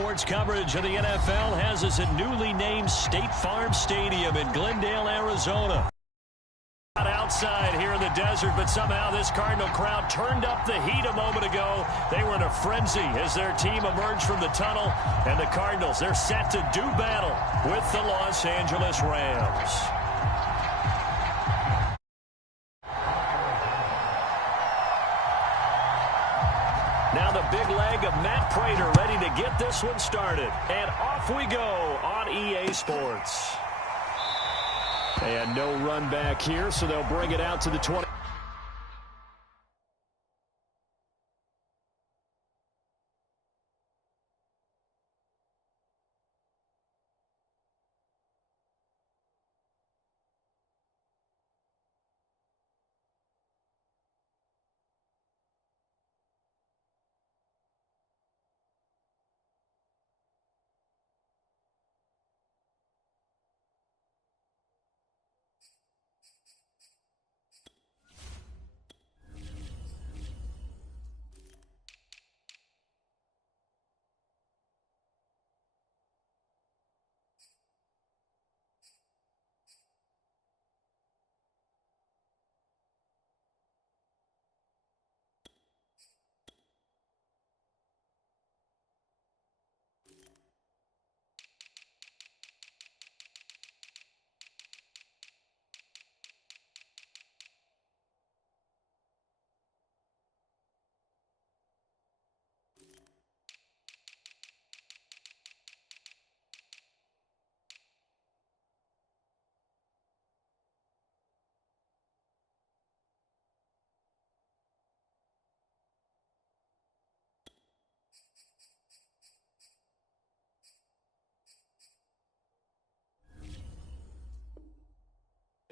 Sports coverage of the NFL has us at newly named State Farm Stadium in Glendale, Arizona. Outside here in the desert, but somehow this Cardinal crowd turned up the heat a moment ago. They were in a frenzy as their team emerged from the tunnel, and the Cardinals, they're set to do battle with the Los Angeles Rams. Now the big leg of Matt Prater ready to get this one started. And off we go on EA Sports. And no run back here, so they'll bring it out to the 20.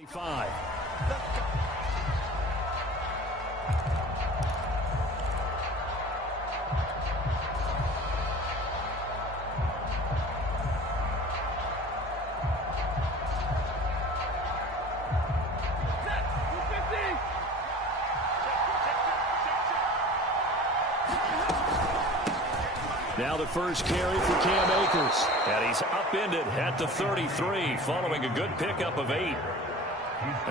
Five. Now the first carry for Cam Akers. And he's upended at the 33 following a good pickup of 8.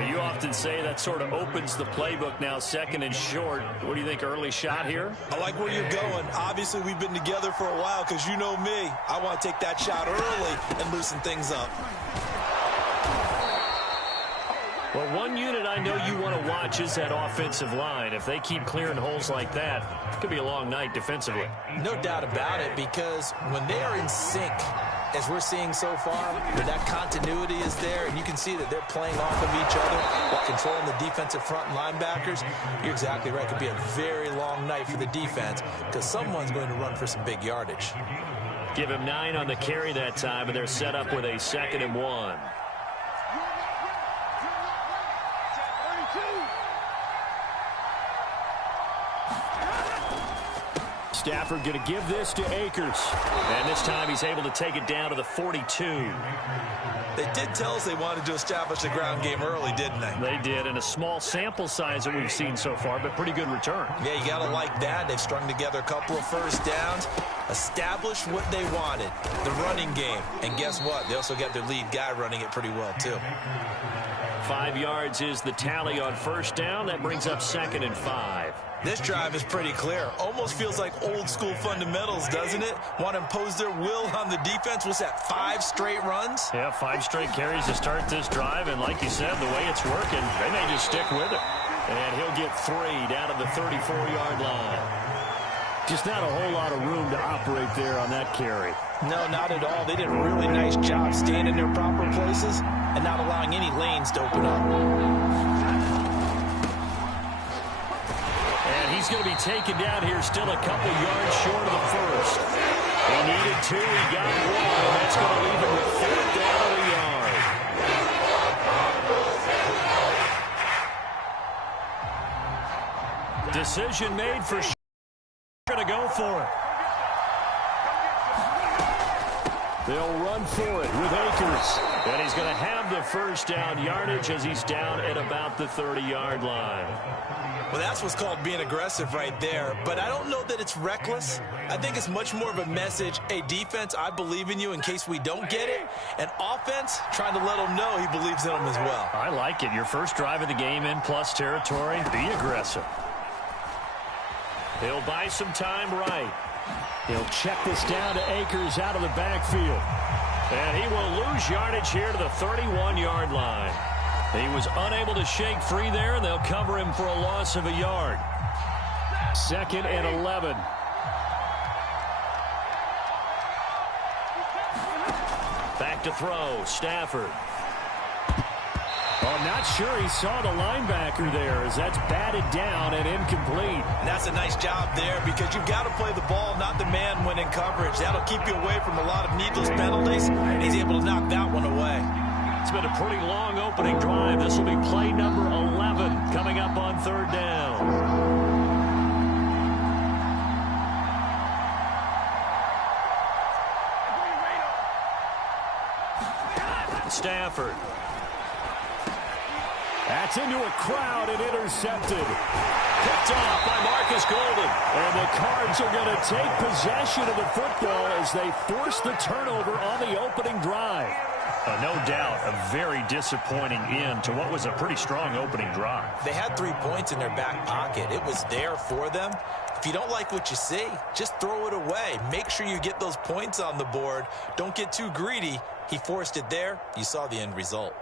You often say that sort of opens the playbook now, second and short. What do you think, early shot here? I like where you're going. Obviously, we've been together for a while because you know me. I want to take that shot early and loosen things up. Well, one unit I know you want to watch is that offensive line. If they keep clearing holes like that, it could be a long night defensively. No doubt about it, because when they are in sync, as we're seeing so far, that continuity is there, and you can see that they're playing off of each other while controlling the defensive front and linebackers. You're exactly right. It could be a very long night for the defense because someone's going to run for some big yardage. Give him 9 on the carry that time, and they're set up with a 2nd and 1. Stafford going to give this to Akers. And this time he's able to take it down to the 42. They did tell us they wanted to establish the ground game early, didn't they? They did, and a small sample size that we've seen so far, but pretty good return. Yeah, you got to like that. They've strung together a couple of first downs, established what they wanted, the running game. And guess what? They also got their lead guy running it pretty well, too. 5 yards is the tally on first down. That brings up 2nd and 5. This drive is pretty clear. Almost feels like old school fundamentals, doesn't it? Want to impose their will on the defense. What's that, 5 straight runs? Yeah, 5 straight carries to start this drive. And like you said, the way it's working, they may just stick with it. And he'll get 3 down to the 34-yard line. Just not a whole lot of room to operate there on that carry. No, not at all. They did a really nice job staying in their proper places and not allowing any lanes to open up. And he's going to be taken down here still a couple yards short of the first. He needed 2. He got 1. And that's going to leave him with 4th down of the yard. Decision made for going to go for it. They'll run for it with Akers. And he's going to have the first down yardage as he's down at about the 30-yard line. Well, that's what's called being aggressive right there. But I don't know that it's reckless. I think it's much more of a message. Hey, defense, I believe in you in case we don't get it. And offense, trying to let him know he believes in them as well. I like it. Your first drive of the game in plus territory. Be aggressive. He'll buy some time right. He'll check this down to Akers out of the backfield. And he will lose yardage here to the 31-yard line. He was unable to shake free there, and they'll cover him for a loss of a yard. 2nd and 11. Back to throw, Stafford. Oh, not sure he saw the linebacker there as that's batted down and incomplete. And that's a nice job there because you've got to play the ball, not the man when in coverage. That'll keep you away from a lot of needless penalties, and he's able to knock that one away. It's been a pretty long opening drive. This will be play number 11 coming up on 3rd down. Stafford. That's into a crowd and intercepted. Picked off by Marcus Golden. And the Cards are going to take possession of the football as they force the turnover on the opening drive. No doubt a very disappointing end to what was a pretty strong opening drive. They had 3 points in their back pocket. It was there for them. If you don't like what you see, just throw it away. Make sure you get those points on the board. Don't get too greedy. He forced it there. You saw the end result.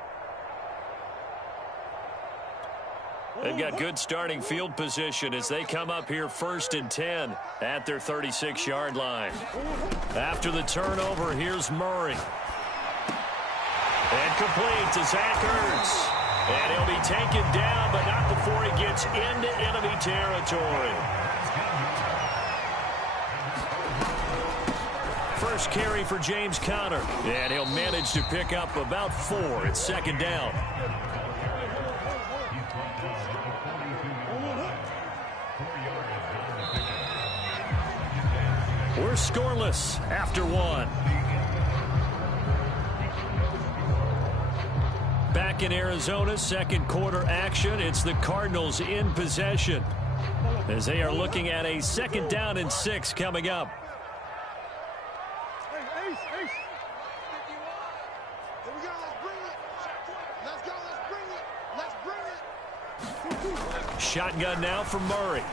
They've got good starting field position as they come up here 1st and 10 at their 36-yard line. After the turnover, here's Murray. And complete to Zach Ertz. And he'll be taken down, but not before he gets into enemy territory. First carry for James Conner. And he'll manage to pick up about 4. It's 2nd down. We're scoreless after 1. Back in Arizona, 2nd quarter action. It's the Cardinals in possession as they are looking at a 2nd down and 6 coming up. Shotgun now from Murray.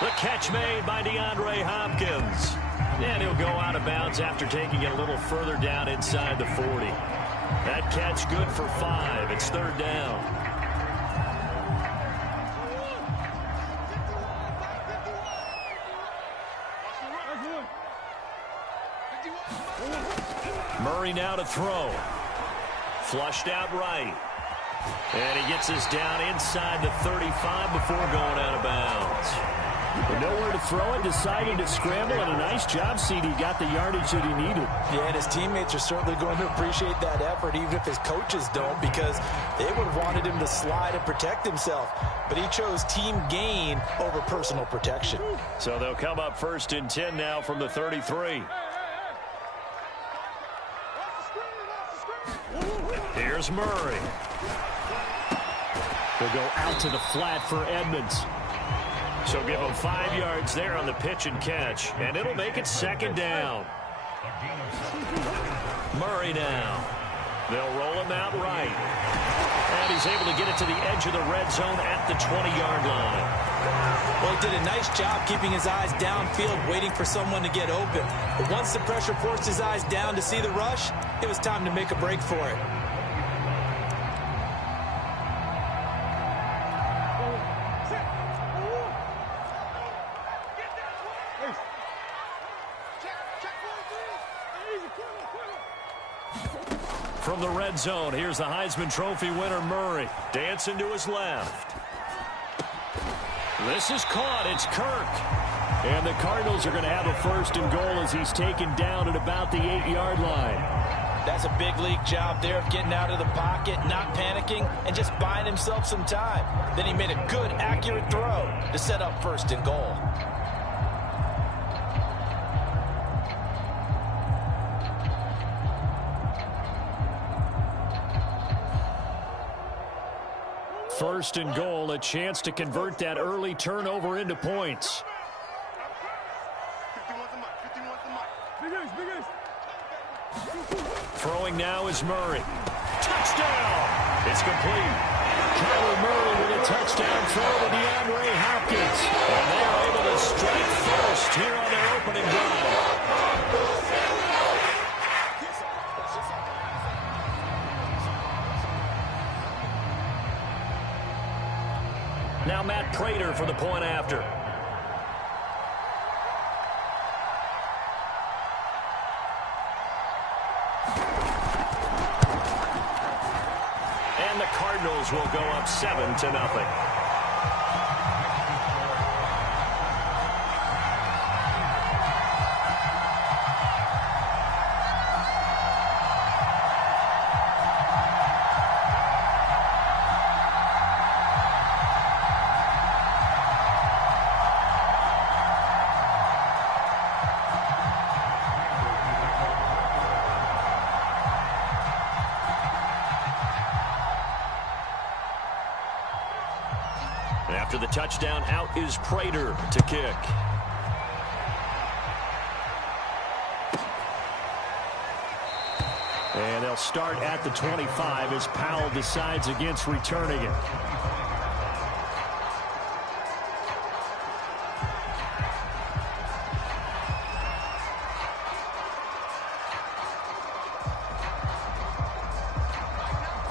The catch made by DeAndre Hopkins. And he'll go out of bounds after taking it a little further down inside the 40. That catch good for 5. It's 3rd down. Murray now to throw. Flushed out right. And he gets us down inside the 35 before going out of bounds. With nowhere to throw it, decided to scramble, and a nice job, CD. Got the yardage that he needed. Yeah, and his teammates are certainly going to appreciate that effort, even if his coaches don't, because they would have wanted him to slide and protect himself. But he chose team gain over personal protection. So they'll come up 1st and 10 now from the 33. Here's Murray. He'll go out to the flat for Edmonds. So give him 5 yards there on the pitch and catch. And it'll make it 2nd down. Murray now. They'll roll him out right. And he's able to get it to the edge of the red zone at the 20-yard line. Well, he did a nice job keeping his eyes downfield, waiting for someone to get open. But once the pressure forced his eyes down to see the rush, it was time to make a break for it. From the red zone, here's the Heisman Trophy winner, Murray. Dancing to his left. This is caught. It's Kirk. And the Cardinals are going to have a 1st and goal as he's taken down at about the 8-yard line. That's a big league job there of getting out of the pocket, not panicking, and just buying himself some time. Then he made a good, accurate throw to set up 1st and goal. First and goal, a chance to convert that early turnover into points. Throwing now is Murray. Touchdown! It's complete. Kyler Murray with a touchdown throw to DeAndre Hopkins. And they are able to strike first here on their opening drive. Now Matt Prater for the point after. And the Cardinals will go up 7-0. After the touchdown, out is Prater to kick. And they'll start at the 25 as Powell decides against returning it.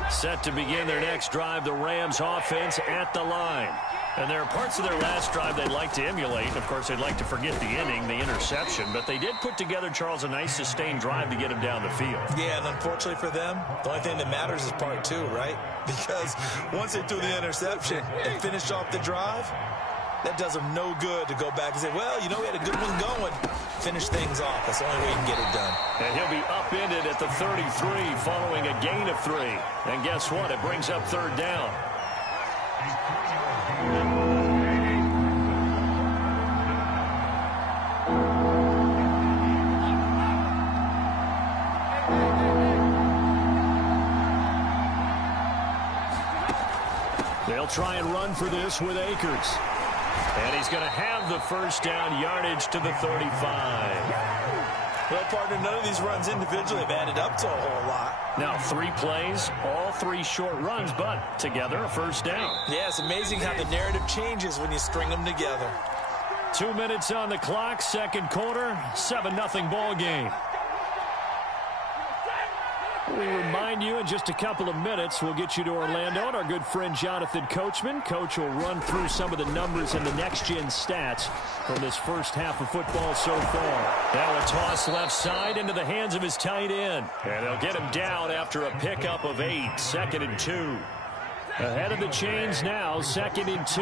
Set to begin their next drive, the Rams offense at the line. And there are parts of their last drive they'd like to emulate. Of course, they'd like to forget the inning, the interception. But they did put together, Charles, a nice sustained drive to get him down the field. Yeah, and unfortunately for them, the only thing that matters is part two, right? Because once they threw the interception and finished off the drive, that does them no good to go back and say, well, you know, we had a good one going. Finish things off. That's the only way you can get it done. And he'll be upended at the 33 following a gain of 3. And guess what? It brings up third down. They'll try and run for this with Akers. And he's going to have the first down, yardage to the 35. Well, partner, none of these runs individually have added up to a whole lot. Now, 3 plays, all 3 short runs, but together a first down. Yeah, it's amazing how the narrative changes when you string them together. 2 minutes on the clock, second quarter, 7-0 ball game. We remind you in just a couple of minutes, we'll get you to Orlando and our good friend Jonathan Coachman. Coach will run through some of the numbers and the next-gen stats from this first half of football so far. Now a toss left side into the hands of his tight end. And they'll get him down after a pickup of 8, 2nd and 2. Ahead of the chains now, 2nd and 2.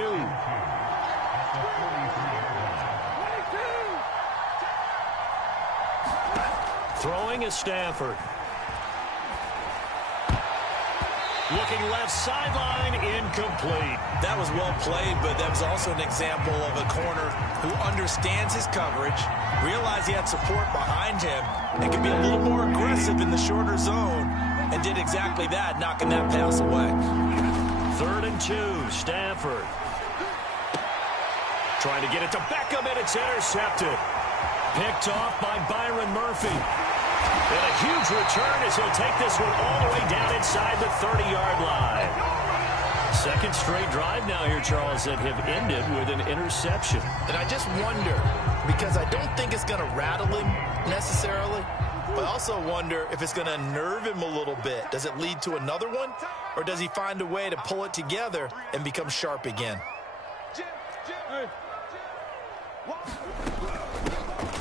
Throwing is Stafford. Looking left sideline, incomplete. That was well played, but that was also an example of a corner who understands his coverage, realized he had support behind him, and could be a little more aggressive in the shorter zone, and did exactly that, knocking that pass away. 3rd and 2, Stafford. Trying to get it to Beckham, and it's intercepted. Picked off by Byron Murphy. And a huge return as he'll take this one all the way down inside the 30-yard line. Second straight drive now here, Charles, that have ended with an interception. And I just wonder, because I don't think it's going to rattle him necessarily, but I also wonder if it's going to nerve him a little bit. Does it lead to another one, or does he find a way to pull it together and become sharp again?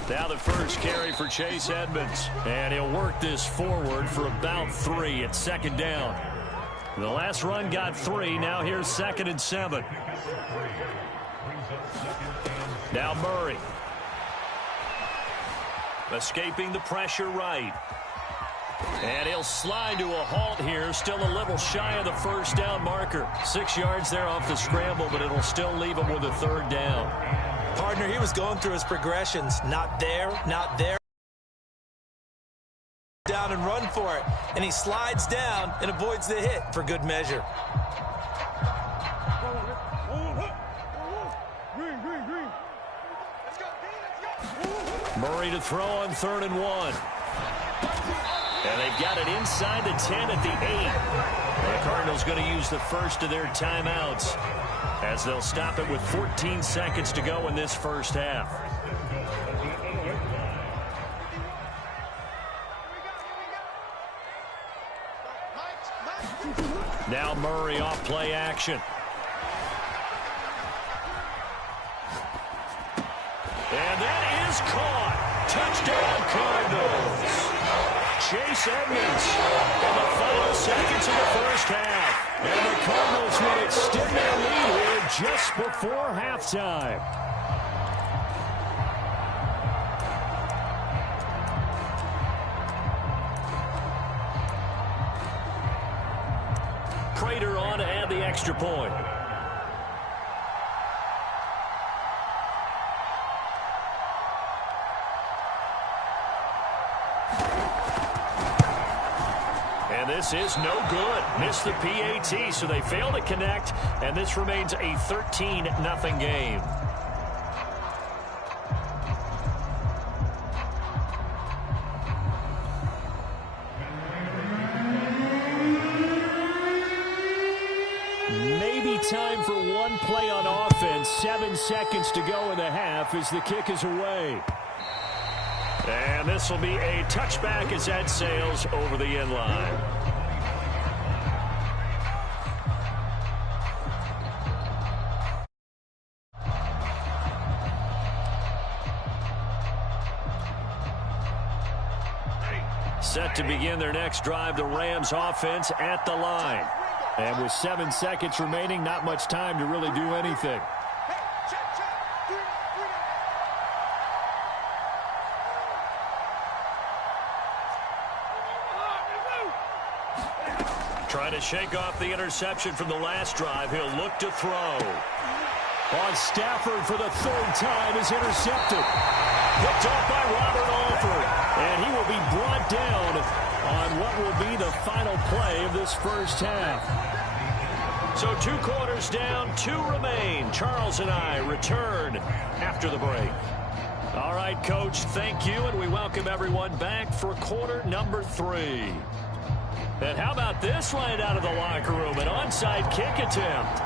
Now the first carry for Chase Edmonds. And he'll work this forward for about 3 at 2nd down. The last run got 3. Now here's 2nd and 7. Now Murray. Escaping the pressure right. And he'll slide to a halt here. Still a little shy of the first down marker. 6 yards there off the scramble, but it'll still leave him with a 3rd down. Partner, he was going through his progressions. Not there, not there. Down and run for it. And he slides down and avoids the hit for good measure. Murray to throw on 3rd and 1. And they've got it inside the 10 at the 8. The Cardinals going to use the first of their timeouts as they'll stop it with 14 seconds to go in this first half. Now Murray off play action. And that is caught. Touchdown Cardinals. Chase Edmonds in the final seconds of the first half. And the Cardinals will extend their lead here just before halftime. Prater on to add the extra point. And this is no good. Missed the PAT, so they fail to connect, and this remains a 13-0 game. Maybe time for one play on offense. 7 seconds to go in the half as the kick is away. And this will be a touchback as that sails over the end line. Set to begin their next drive, the Rams offense at the line. And with 7 seconds remaining, not much time to really do anything. Trying to shake off the interception from the last drive. He'll look to throw. On Stafford for the 3rd time is intercepted. Picked off by Robert Alford. And he will be brought down on what will be the final play of this first half. So 2 quarters down, 2 remain. Charles and I return after the break. All right, Coach, thank you, and we welcome everyone back for quarter number 3. And how about this right out of the locker room? An onside kick attempt.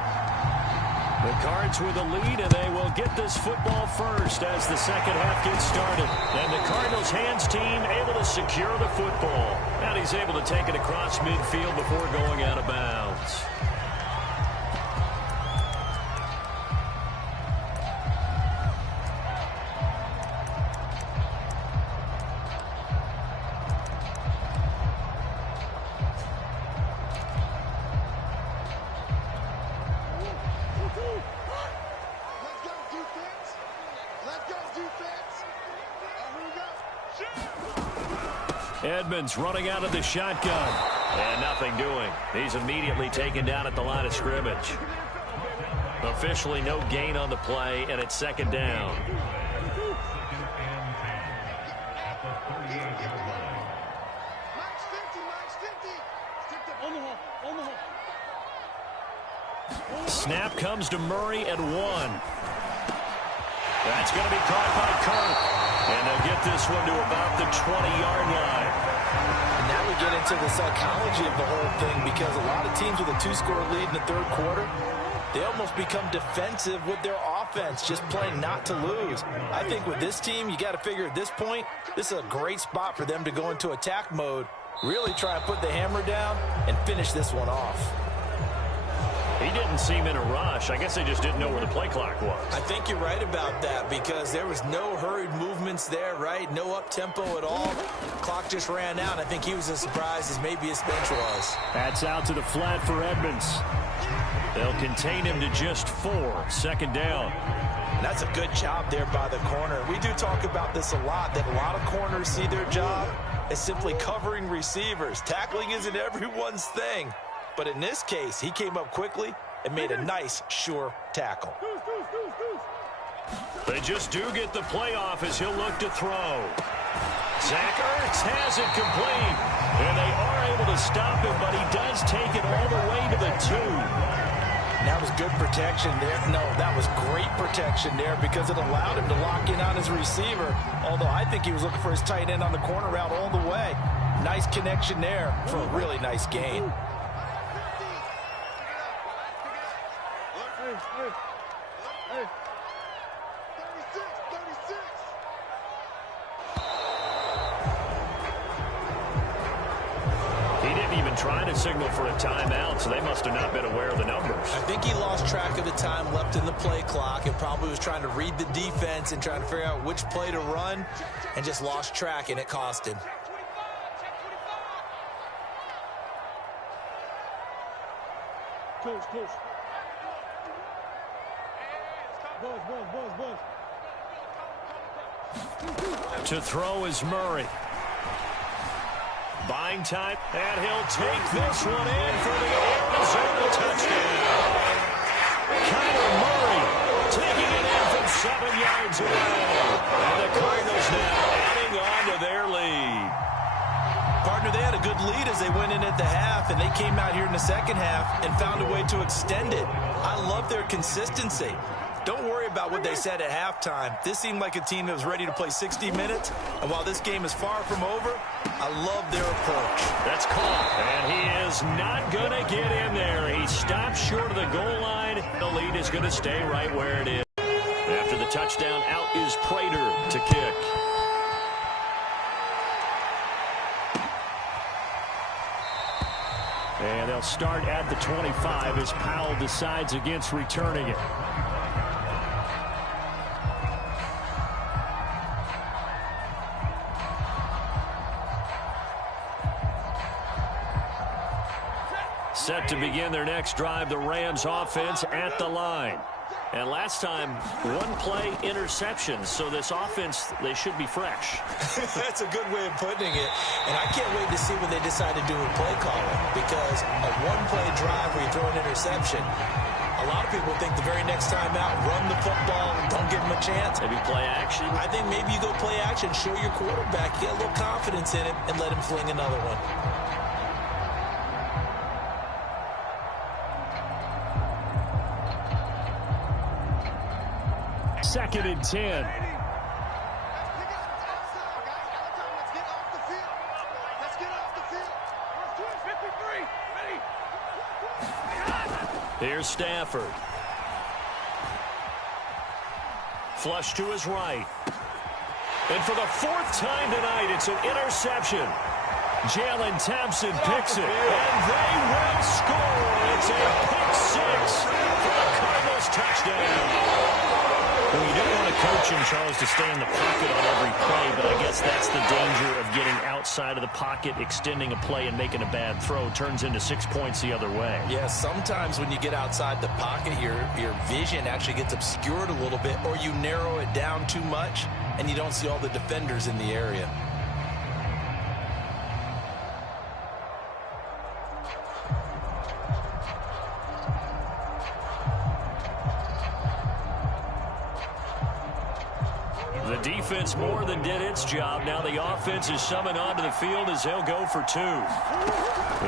The Cards with the lead, and they will get this football first as the second half gets started. And the Cardinals hands team able to secure the football. And he's able to take it across midfield before going out of bounds. Edmonds running out of the shotgun. And nothing doing. He's immediately taken down at the line of scrimmage. Officially no gain on the play, and it's 2nd down. Snap comes to Murray at 1. That's going to be caught by Kirk. And they'll get this one to about the 20-yard line. And now we get into the psychology of the whole thing, because a lot of teams with a 2-score lead in the 3rd quarter, they almost become defensive with their offense, just playing not to lose. I think with this team, you got to figure at this point, this is a great spot for them to go into attack mode, really try and put the hammer down and finish this one off. He didn't seem in a rush. I guess they just didn't know where the play clock was. I think you're right about that, because there was no hurried movements there, right? No up-tempo at all. Clock just ran out. I think he was as surprised as maybe his bench was. That's out to the flat for Edmonds. They'll contain him to just 4. 2nd down. And that's a good job there by the corner. We do talk about this a lot, that a lot of corners see their job as simply covering receivers. Tackling isn't everyone's thing. But in this case, he came up quickly and made a nice, sure tackle. They just do get the playoff as he'll look to throw. Zach Ertz has it complete. And they are able to stop him, but he does take it all the way to the 2. That was good protection there. No, that was great protection there because it allowed him to lock in on his receiver, although I think he was looking for his tight end on the corner route all the way. Nice connection there for a really nice gain. Trying to signal for a timeout, so they must have not been aware of the numbers. I think he lost track of the time left in the play clock and probably was trying to read the defense and trying to figure out which play to run and just lost track, and it cost him. Coach. Buzz. To throw is Murray. Buying time, and he'll take this one in for the Arizona touchdown. Kyler Murray taking it in from 7 yards away. And the Cardinals now adding on to their lead. Partner, they had a good lead as they went in at the half, and they came out here in the second half and found a way to extend it. I love their consistency. Don't worry about what they said at halftime. This seemed like a team that was ready to play 60 minutes. And while this game is far from over, I love their approach. That's caught. And he is not going to get in there. He stopped short of the goal line. The lead is going to stay right where it is. After the touchdown, out is Prater to kick. And they'll start at the 25 as Powell decides against returning it. Set to begin their next drive, the Rams offense at the line. And last time, one play interceptions, so this offense, they should be fresh. That's a good way of putting it. And I can't wait to see what they decide to do with play calling, because a one-play drive where you throw an interception, a lot of people think the very next time out, run the football, don't give them a chance. Maybe play action? I think maybe you go play action, show your quarterback, get a little confidence in him, and let him fling another one. Second and 10. Here's Stafford. Flush to his right. And for the fourth time tonight, it's an interception. Jalen Thompson picks it, and they will score. It's a pick six for the Cardinals touchdown. Well, you don't want to coach him, Charles, to stay in the pocket on every play, but I guess that's the danger of getting outside of the pocket, extending a play, and making a bad throw. Turns into 6 points the other way. Yeah, sometimes when you get outside the pocket, your vision actually gets obscured a little bit, or you narrow it down too much, and you don't see all the defenders in the area. The defense more than did its job. Now the offense is summoned onto the field as they'll go for two.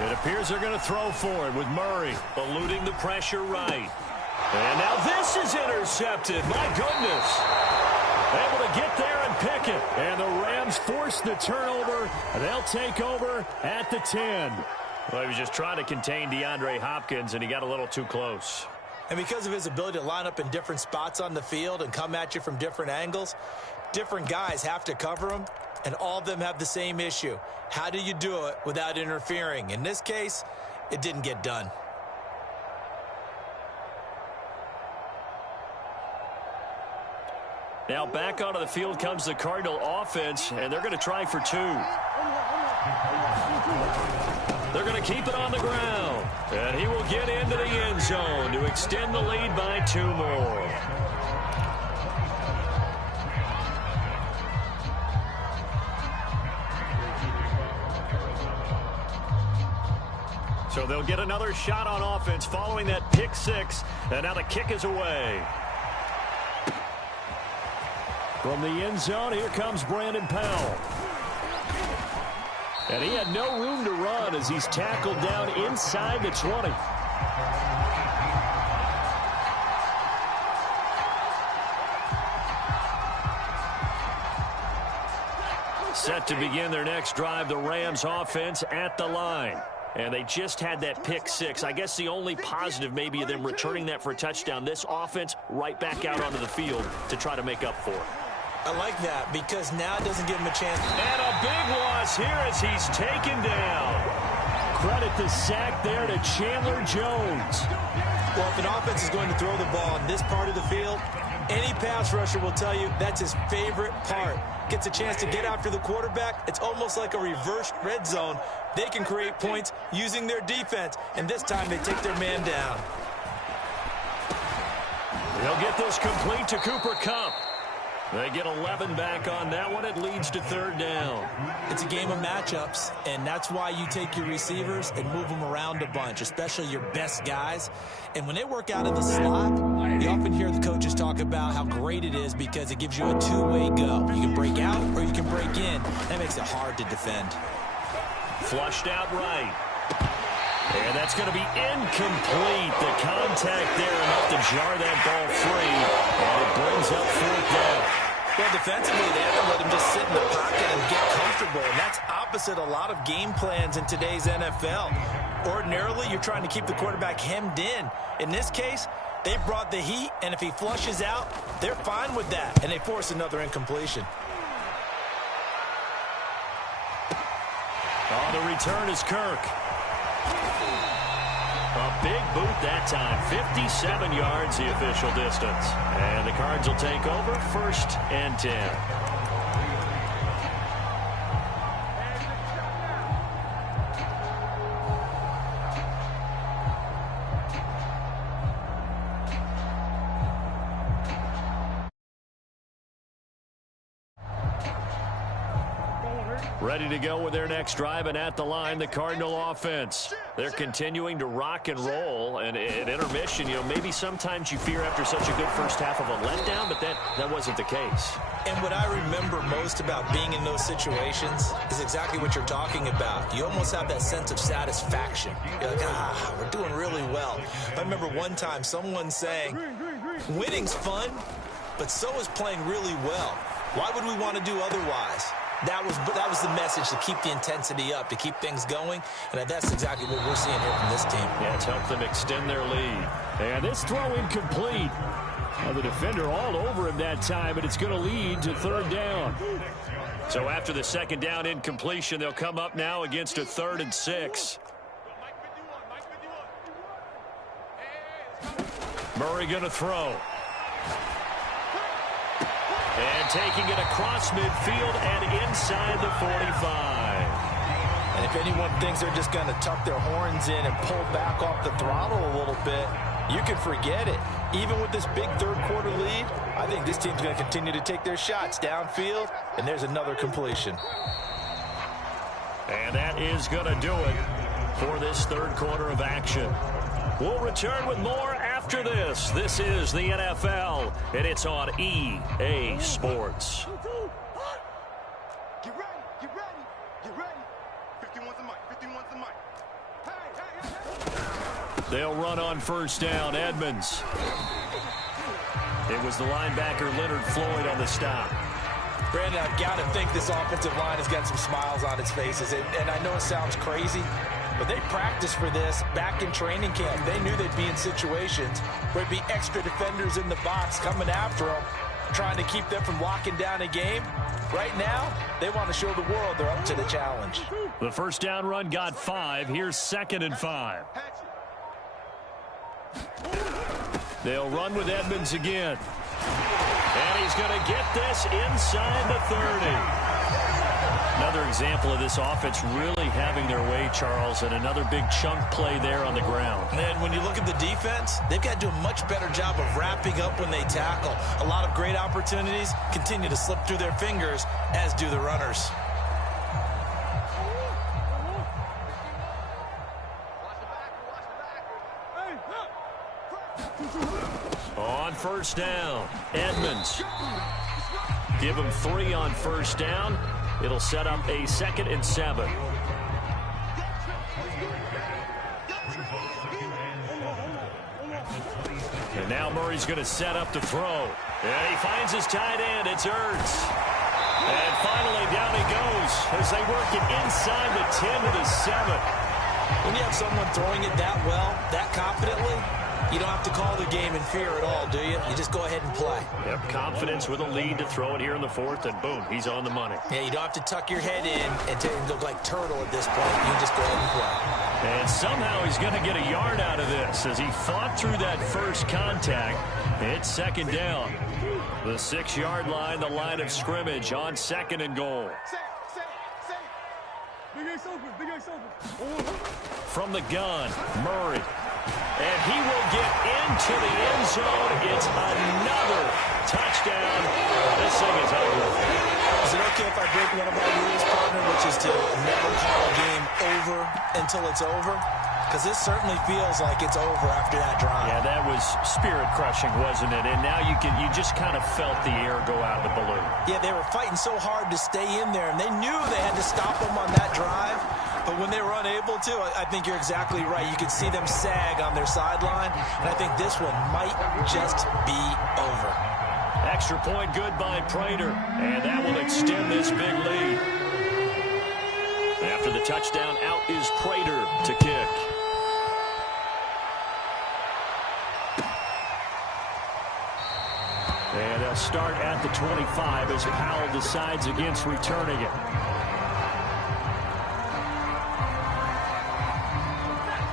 It appears they're going to throw for it with Murray eluding the pressure right. And now this is intercepted. My goodness. Able to get there and pick it. And the Rams force the turnover. They'll take over at the 10. Well, he was just trying to contain DeAndre Hopkins, and he got a little too close. And because of his ability to line up in different spots on the field and come at you from different angles, different guys have to cover him, and all of them have the same issue. How do you do it without interfering? In this case, it didn't get done. Now back onto the field comes the Cardinal offense, and they're going to try for two. They're going to keep it on the ground. And he will get into the end zone to extend the lead by 2 more. So they'll get another shot on offense following that pick six. And now the kick is away. From the end zone, here comes Brandon Powell. And he had no room to run as he's tackled down inside the 20. Set to begin their next drive, the Rams offense at the line. And they just had that pick six. I guess the only positive maybe of them returning that for a touchdown. This offense right back out onto the field to try to make up for it. I like that because now it doesn't give him a chance. And a big loss here as he's taken down. Credit the sack there to Chandler Jones. Well, if an offense is going to throw the ball in this part of the field, any pass rusher will tell you that's his favorite part. Gets a chance to get after the quarterback. It's almost like a reverse red zone. They can create points using their defense, and this time they take their man down. They'll get this complete to Cooper Kupp. They get 11 back on that one. It leads to third down. It's a game of matchups, and that's why you take your receivers and move them around a bunch, especially your best guys. And when they work out of the slot, you often hear the coaches talk about how great it is because it gives you a two-way go. You can break out or you can break in. That makes it hard to defend. Flushed out right. And that's going to be incomplete. The contact there enough to jar that ball free. And it brings up fourth down. Well, defensively, they have to let him just sit in the pocket and get comfortable. And that's opposite a lot of game plans in today's NFL. Ordinarily, you're trying to keep the quarterback hemmed in. In this case, they brought the heat, and if he flushes out, they're fine with that. And they force another incompletion. On the return is Kirk. A big boot that time. 57 yards the official distance. And the Cards will take over 1st and 10. Ready to go with their next drive, and at the line, the Cardinal offense. They're continuing to rock and roll, and at intermission, you know, maybe sometimes you fear after such a good first half of a letdown, but that wasn't the case. And what I remember most about being in those situations is exactly what you're talking about. You almost have that sense of satisfaction. You're like, we're doing really well. I remember one time someone saying, winning's fun, but so is playing really well. Why would we want to do otherwise? That was the message, to keep the intensity up, to keep things going, and that's exactly what we're seeing here from this team. Yeah, it's helped them extend their lead. And this throw incomplete. Now the defender all over him that time, and it's going to lead to third down. So after the second down incompletion, they'll come up now against a 3rd and 6. Murray going to throw. And taking it across midfield and inside the 45. And if anyone thinks they're just going to tuck their horns in and pull back off the throttle a little bit, you can forget it. Even with this big third-quarter lead, I think this team's going to continue to take their shots downfield, and there's another completion. And that is going to do it for this third quarter of action. We'll return with more after this. This is the NFL, and it's on EA Sports. Get ready, get ready, get ready. 51's the mic, 51's the mic. Hey. They'll run on first down. Edmonds. It was the linebacker Leonard Floyd on the stop. Brandon, I've got to think this offensive line has got some smiles on its faces. And I know it sounds crazy, but they practiced for this back in training camp. They knew they'd be in situations where there'd be extra defenders in the box coming after them, trying to keep them from locking down a game. Right now, they want to show the world they're up to the challenge. The first down run got 5. Here's 2nd and 5. They'll run with Edmonds again. And he's going to get this inside the 30. Another example of this offense really having their way, Charles, and another big chunk play there on the ground. And when you look at the defense, they've got to do a much better job of wrapping up when they tackle. A lot of great opportunities continue to slip through their fingers, as do the runners. On first down, Edmonds. Give him 3 on first down. It'll set up a 2nd and 7. And now Murray's going to set up to throw. And he finds his tight end. It's Ertz. And finally, down he goes as they work it inside the 10 to the 7. When you have someone throwing it that well, that confidently, you don't have to call the game in fear at all, do you? You just go ahead and play. Yep, confidence with a lead to throw it here in the 4th, and boom, he's on the money. Yeah, you don't have to tuck your head in and look like turtle at this point. You just go ahead and play. And somehow he's going to get a yard out of this as he fought through that first contact. It's 2nd down. The 6-yard line, the line of scrimmage on 2nd and goal. From the gun, Murray. And he will get into the end zone. It's another touchdown. This thing is over. Is it okay if I break one of our rules, partner, which is to never call a game over until it's over? Because this certainly feels like it's over after that drive. Yeah, that was spirit-crushing, wasn't it? And now you just kind of felt the air go out of the balloon. Yeah, they were fighting so hard to stay in there, and they knew they had to stop them on that drive. But when they were unable to, I think you're exactly right. You could see them sag on their sideline, and I think this one might just be over. Extra point good by Prater, and that will extend this big lead. After the touchdown, out is Prater to kick. And they'll start at the 25 as Powell decides against returning it.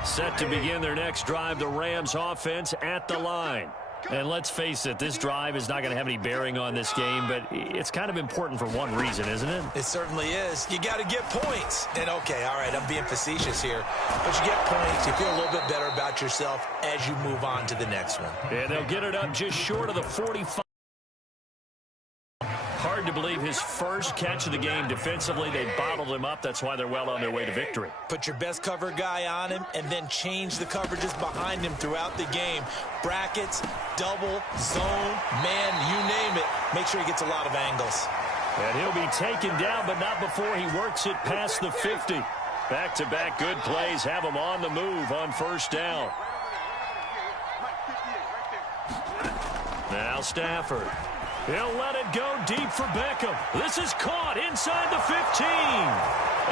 Set to begin their next drive, the Rams offense at the line. And let's face it, this drive is not going to have any bearing on this game, but it's kind of important for one reason, isn't it? It certainly is. You got to get points. And, okay, all right, I'm being facetious here. But you get points, you feel a little bit better about yourself as you move on to the next one. And they'll get it up just short of the 45. Hard to believe his first catch of the game defensively. They bottled him up. That's why they're well on their way to victory. Put your best cover guy on him and then change the coverages behind him throughout the game. Brackets, double, zone, man, you name it. Make sure he gets a lot of angles. And he'll be taken down, but not before he works it past the 50. Back-to-back good plays have him on the move on first down. Now Stafford. He'll let it go deep for Beckham. This is caught inside the 15.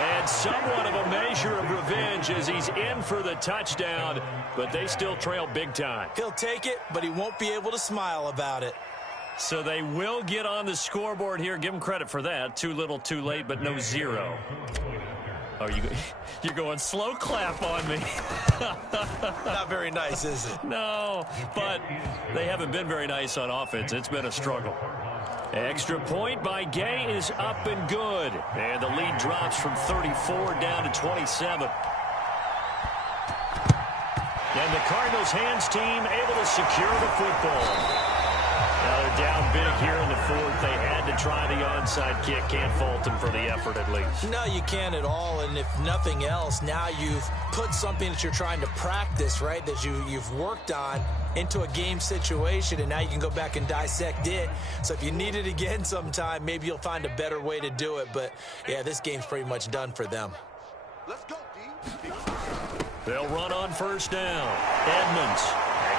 And somewhat of a measure of revenge as he's in for the touchdown, but they still trail big time. He'll take it, but he won't be able to smile about it. So they will get on the scoreboard here. Give him credit for that. Too little, too late, but no 0. Oh, you're going slow clap on me. Not very nice, is it? No, but they haven't been very nice on offense. It's been a struggle. Extra point by Gay is up and good. And the lead drops from 34 down to 27. And the Cardinals' hands team able to secure the football. Now they're down big here in the 4th. They had to try the onside kick. Can't fault them for the effort at least. No, you can't at all. And if nothing else, now you've put something that you're trying to practice, right, that you've worked on into a game situation, and now you can go back and dissect it. So if you need it again sometime, maybe you'll find a better way to do it. But, yeah, this game's pretty much done for them. Let's go, D. They'll run on first down. Edmonds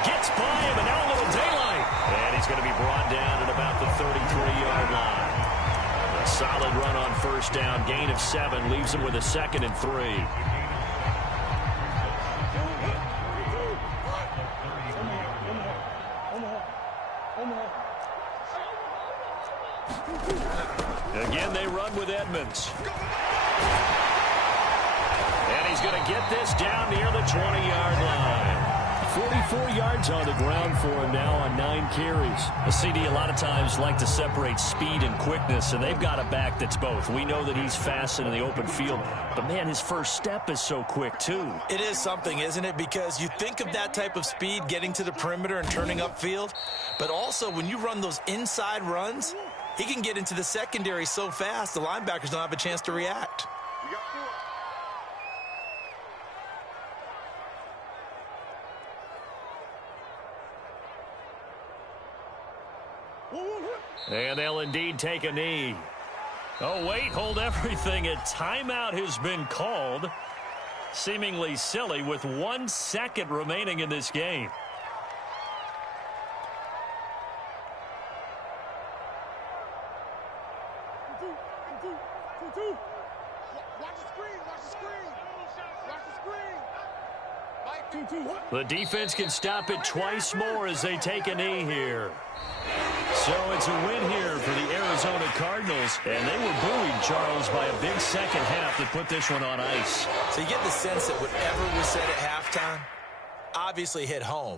gets by him, and now a little daylight. And he's going to be brought down at about the 33-yard line. A solid run on first down. Gain of 7 leaves him with a 2nd and 3. Again, they run with Edmonds. And he's going to get this down near the 20-yard line. 44 yards on the ground for him now on 9 carries. A CD a lot of times like to separate speed and quickness, and they've got a back that's both. We know that he's fast in the open field, but, man, his first step is so quick, too. It is something, isn't it? Because you think of that type of speed getting to the perimeter and turning upfield, but also when you run those inside runs, he can get into the secondary so fast the linebackers don't have a chance to react. We got 4. And they'll indeed take a knee. Oh, wait, hold everything. A timeout has been called. Seemingly silly with 1 second remaining in this game. The defense can stop it twice more as they take a knee here. So it's a win here for the Arizona Cardinals, and they were buoyed, Charles, by a big second half that put this one on ice. So you get the sense that whatever was said at halftime obviously hit home.